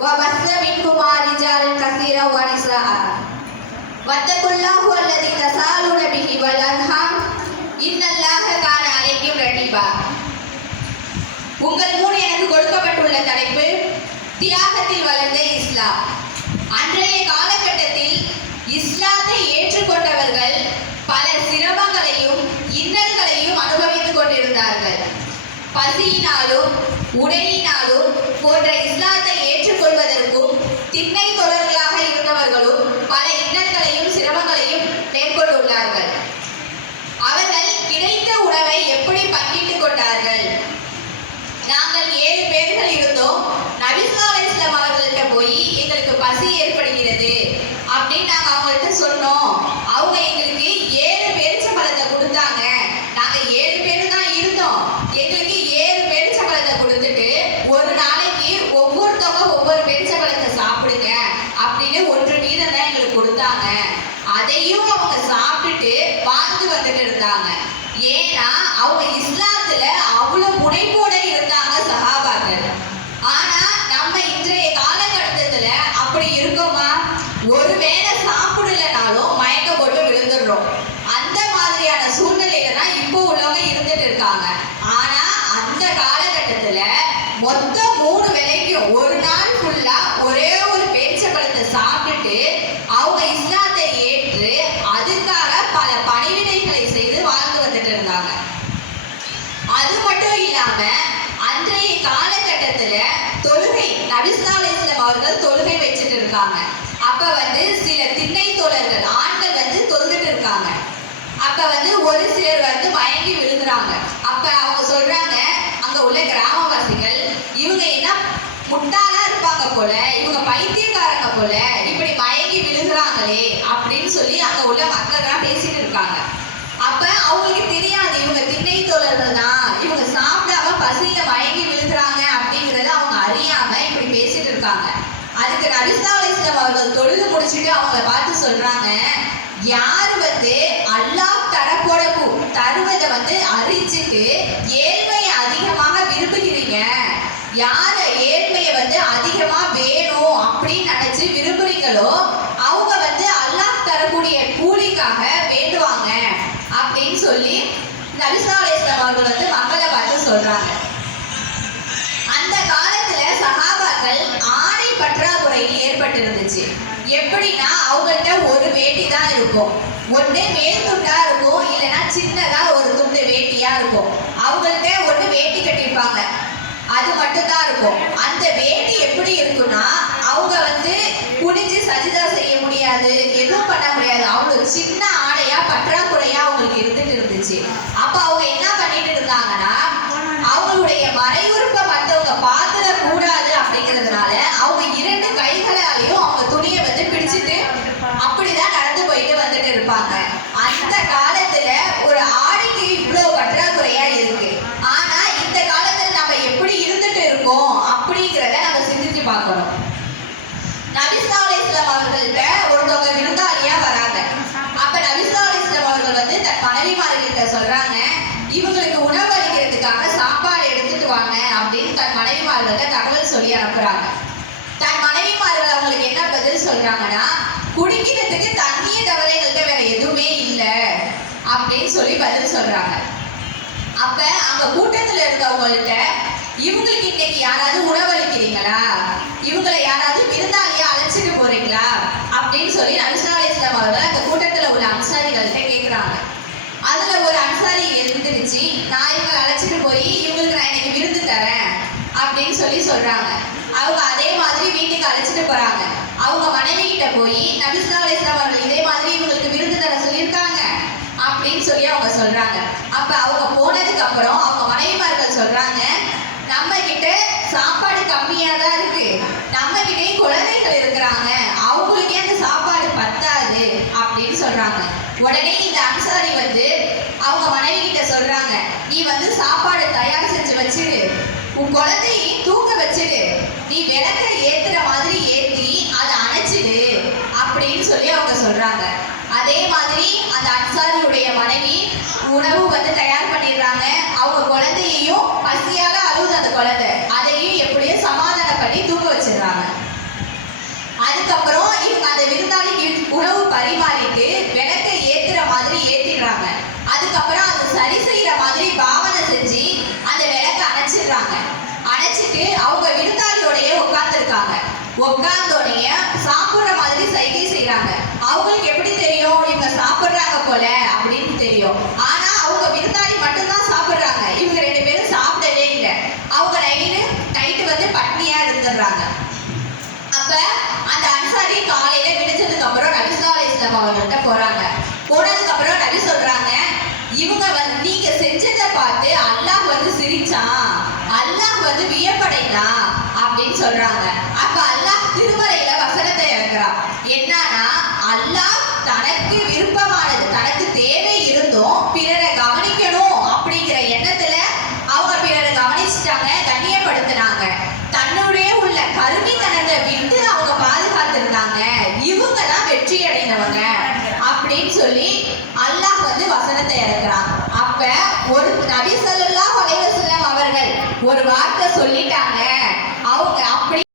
وبث منهما رجالا كثيرا ونساء واتقوا الله الذي تساءلون به والأرحام إن الله كان عليكم رقيبا. உங்கள் முன் எனக்கு கொடுக்கப்பட்டுள்ள தலைப்பு தியாகத்தில் வளர்ந்த இஸ்லாம். அன்றைய காலகட்டத்தில் இஸ்லாத்தை ஏற்றுக்கொண்டவர்கள் பல சிரமங்களையும் இன்னல்களையும் அனுபவித்துக் கொண்டிருந்தார்கள். பசியினாலும் உடையினாலும் போன்ற இஸ்லாத்தை ஏற்றுக்கொள்வதற்கும் திண்ணை தொடர்களாக இருந்தவர்களும் பல இன்னல்களையும் சிரமங்களையும் மேற்கொண்டுள்ளார்கள். அவர்கள் கிடைத்த உணவை எப்படி பங்கிட்டுக் கொண்டார்கள்? நாங்கள் 7 பேர்கள் இருந்தோம். நபி ஸல்லல்லாஹு அலைஹி வஸல்லம் அவர்கள்ட்ட போய் எங்களுக்கு பசி ஏற்படுகிறது அப்படின்னு நாங்கள் அவங்கள்ட்ட சொன்னோம். அவங்க எங்களுக்கு 7 பேரிச்சம்பழத்தை கொடுத்தாங்க. நாங்கள் 7 பேர் தான் இருந்தோம். எங்களுக்கு 7 பேரிச்சம்பழத்தை கொடுத்துட்டு ஒரு நாளைக்கு ஒவ்வொருத்தவங்க ஒவ்வொரு பேரிச்சம்பழத்தை சாப்பிடுங்க அப்படின்னு 1 வீதம் தான் எங்களுக்கு கொடுத்தாங்க. அதையும் அவங்க சாப்பிட்டுட்டு வாழ்ந்து வந்துட்டு இருந்தாங்க. ஏன்னா அவங்க இஸ்லாத்துல அவ்வளவு முனைப்போட இருந்தாங்க சஹாபாக்கள். ஆனா நம்ம இன்றைய காலகட்டத்துல அப்படி இருக்கோமா? ஒருவேளை சாப்பிடலனாலும் மயக்க போட்டு விழுந்துடுறோம். அந்த மாதிரியான சூழ்நிலையில தான் இப்போ உள்ளவங்க இருந்துட்டு இருக்காங்க. ஆனா அந்த காலகட்டத்துல மொத்தம் 3 வேளைக்கும் ஒரு நாள் ஃபுல்லா ஒரே ஒரு பேரிச்சம்பழத்தை சாப்பிட்டுட்டு அவங்க இஸ்லாத்தை ஏற்று அதுக்காக பல பணிவிடைகளை செய்து வாழ்ந்து வந்துட்டு இருந்தாங்க. அது மட்டும் இல்லாம அன்றைய காலகட்டத்துல தொழுகை நபி ஸல்லல்லாஹு அலைஹி வஸல்லம் அவர்கள் தொழுகை வச்சுட்டு இருக்காங்க. அப்ப சில திண்ணை தோழர்கள் ஆண்கள் தொழுதுட்டு இருக்காங்க. அப்ப ஒரு சிலர் மயங்கி விழுகுறாங்க. அப்ப அவங்க சொல்றாங்க, அங்க உள்ள கிராமவாசிகள், இவங்க என்ன முட்டாளா இருப்பாங்க போல, இவங்க பைத்தியக்காரங்க போல, இப்படி மயங்கி விழுகுறாங்களே அப்படின்னு சொல்லி அங்க உள்ள மக்கள் தான் பேசிட்டு இருக்காங்க. அப்ப அவங்களுக்கு தெரியாது இவங்க திண்ணை தோழர்கள் தான், இவங்க சாப்பிடாம பசியில மயங்கி விழுகுறாங்க அப்படிங்கறத அவங்க அறியாம இப்படி பேசிட்டு இருக்காங்க. அதுக்கு நபி ஸல்லல்லாஹு அலைஹி வஸல்லம் அவர்கள் தொழுது முடிச்சுட்டு அவங்கள பார்த்து சொல்றாங்க, யார் அல்லாஹ் தருவதை அறிஞ்சிட்டு ஏழ்மையை அதிகமாக விரும்புகிறீங்க, யார ஏழ்மையை அதிகமா வேணும் அப்படின்னு நினைச்சு விரும்புறீங்களோ அவங்க அல்லாஹ் தரக்கூடிய கூலிக்காக வேண்டுவாங்க அப்படின்னு சொல்லி நபி ஸல்லல்லாஹு அலைஹி வஸல்லம் அவர்கள் மக்களை பார்த்து சொல்றாங்க. அந்த காலத்துல சஹாபாக்கள் ஆடை பற்றாக்குறையில் ஏற்பட்டிருந்துச்சு. எப்படின்னா அவங்கள்ட்ட ஒரு வேட்டி தான் இருக்கும். ஒன்று மேல் துண்டா இருக்கும், இல்லைன்னா சின்னதா ஒரு துண்டு வேட்டியா இருக்கும். அவங்கள்ட்ட ஒன்று வேட்டி கட்டியிருப்பாங்க, அது மட்டும் தான் இருக்கும். அந்த வேட்டி எப்படி இருக்குன்னா அவங்க குனிஞ்சு சஜிதா செய்ய முடியாது, எதுவும் பண்ண முடியாது. அவ்வளவு சின்ன ஆடையா பற்றாக்குறையா அவங்களுக்கு இருந்துட்டு இருந்துச்சு. அப்ப அவங்க என்ன பண்ணிட்டு இருந்தாங்கன்னா, அவங்களுடைய மறைவுறுப்பை மற்றவங்க பார்த்துட கூடாது அப்படிங்கிறதுனால அவங்க 2 கைகளாலையும் அவங்க துணியை பிடிச்சிட்டு அப்படிதான் நடந்து போயிட்டு வந்துட்டு இருப்பாங்க. அந்த காலத்துல ஒரு ஆடைக்கு இவ்வளவு பற்றாக்குறையா இருக்கு. ஆனா இந்த காலத்துல நம்ம எப்படி இருந்துட்டு இருக்கோம் அப்படிங்கிறத நம்ம சிந்திச்சு பார்க்கணும். நபி ஸல்லல்லாஹு அலைஹி வஸல்லம் அவர்கள்ட்ட ஒருத்தவங்க விருந்தாளியா வராங்க. அப்ப நபி ஸல்லல்லாஹு அலைஹி வஸல்லம் அவர்கள் தன் மனைவிமார்கிட்ட சொல்றாங்க, இவங்களுக்கு உணவு அளிக்கிறதுக்காக சாப்பாடு எடுத்துட்டு வாங்க அப்படின்னு தன் மனைவிமார்கள்ட்ட தகவல் சொல்லி அனுப்புறாங்க. தன் மனைவிமார்கள் அவங்களுக்கு என்ன பதில் சொல்றாங்கன்னா, குடிக்கிறதுக்கு தண்ணியை தவிர எங்கள்கிட்ட வேற எதுவுமே இல்லை அப்படின்னு சொல்லி பதில் சொல்றாங்க. அப்ப அங்க கூட்டத்துல இருந்தவங்கள்ட்ட, இவங்களுக்கு இன்னைக்கு யாராவது உணவளிக்கிறீங்களா, இவங்களை யாராவது விருந்தாளியா அழைச்சிட்டு போறீங்களா அப்படின்னு சொல்லி நபி ஸல்லல்லாஹு அலைஹி வஸல்லம் அவர்கள் அந்த கூட்டத்துல உள்ள அன்சாரிகள்கிட்ட கேட்கிறாங்க. அதுல ஒரு அன்சாரி எழுந்திருச்சு, நான் இவங்களை அழைச்சிட்டு போய் இவங்களுக்கு நான் இன்னைக்கு விருந்து தரேன் அப்படின்னு சொல்லி சொல்றாங்க. அவங்க அதே மாதிரி வீட்டுக்கு அழைச்சிட்டு போறாங்க. அவங்க மனைவி கிட்ட போய் நபி ஸல்லல்லாஹு அலைஹி வஸல்லம் அவர்கள் இதே மாதிரி இவங்களுக்கு விருந்து தர சொல்லியிருக்காங்க அப்படின்னு சொல்லி அவங்க சொல்றாங்க. அப்ப அவங்க போனதுக்கு அப்புறம் அவங்க மனைவிமார்கள் சொல்றாங்க, நம்ம கிட்ட சாப்பாடு கம்மியா தான் இருக்கு, நம்ம கிட்டே குழந்தைகள் இருக்கிறாங்க, அவங்களுக்கே அந்த சாப்பாடு பத்தாது அப்படின்னு சொல்றாங்க. உடனே இந்த அன்சாரி அவங்க மனைவி கிட்ட சொல்றாங்க, நீ சாப்பாடு தயார் செஞ்சு வச்சுடு, உன் குழந்தையும் தூக்க வச்சுடு, நீ விளக்க ஏத்துற மாதிரி ஏத்தி அதை அணைச்சிடு அப்படின்னு சொல்லி அவங்க சொல்றாங்க. அதே மாதிரி அந்த அன்சாரியுடைய மனைவி உணவு தயார் பண்ணிடுறாங்க. அவங்க குழந்தையையும் பசியால அழுது அந்த குழந்தை, அதையும் எப்படியும் சமாதானம் பண்ணி தூக்க வச்சிடுறாங்க. அதுக்கப்புறம் இவங்க அந்த விருந்தாளிக்கு உணவு பரிமாறிட்டு விளக்கை ஏத்துற மாதிரி ஏத்திடுறாங்க. அதுக்கப்புறம் அது சரி செய்யற மாதிரி பாவனை செஞ்சு அந்த விளக்கை அணைச்சிடுறாங்க. அணைச்சிட்டு அவங்க விருந்தாளியோடய உட்கார்ந்துருக்காங்க. உட்கார்ந்தோடைய சாப்பிடுற மாதிரி சைகை செய்யறாங்க. அவங்களுக்கு எப்படி தெரியும் இவங்க சாப்பிடுறாங்க போல அப்படின்னு தெரியும். ஆனா அவங்க விருந்தாளி மட்டும்தான் சாப்பிடுறாங்க. இவங்க 2 பேரும் சாப்பிடவே இல்லை. அவங்க நைட்டு வந்து பட்னியா இருந்துடுறாங்க. அப்ப அந்த அன்சாரி காலையில விடிச்சதுக்கு அப்புறம் நபி ஸல்லல்லாஹு அலைஹி வஸல்லம் அவங்கள்ட்ட போறாங்க. போனதுக்கு அப்புறம் நபி சொல்றாங்க, இவங்க வந்து நீங்க செஞ்சதை பார்த்து அல்லாஹ் வந்து சிரிச்சான், அல்லாஹ் வந்து வியப்படைந்தான் அப்படின்னு சொல்றாங்க. அப்ப அல்லாஹ் திருமறையில வசனத்தை இறக்குறான். என்னன்னா, அல்லாஹ் தனக்கு விருப்பமானது, தனக்கு தேவை இருந்தும் பிறரை கவனிக்கணும் அப்படிங்கிற எண்ணத்துல அவங்க பிறரை கவனிச்சுட்டாங்க, கண்ணியப்படுத்தினாங்க. தன்னுடைய உள்ள கருமித்தனத்தை விட்டு அவங்க பாதுகாத்திருந்தாங்க. இவங்க தான் வெற்றி அடைந்தவங்க அப்படின்னு சொல்லி அல்லாஹ் வந்து வசனத்தை இறக்குறான். அப்ப ஒரு நபி ஸல்லல்லாஹு அலைஹி வஸல்லம் அவர்கள் ஒரு வார்த்தை சொல்லிட்டாங்க.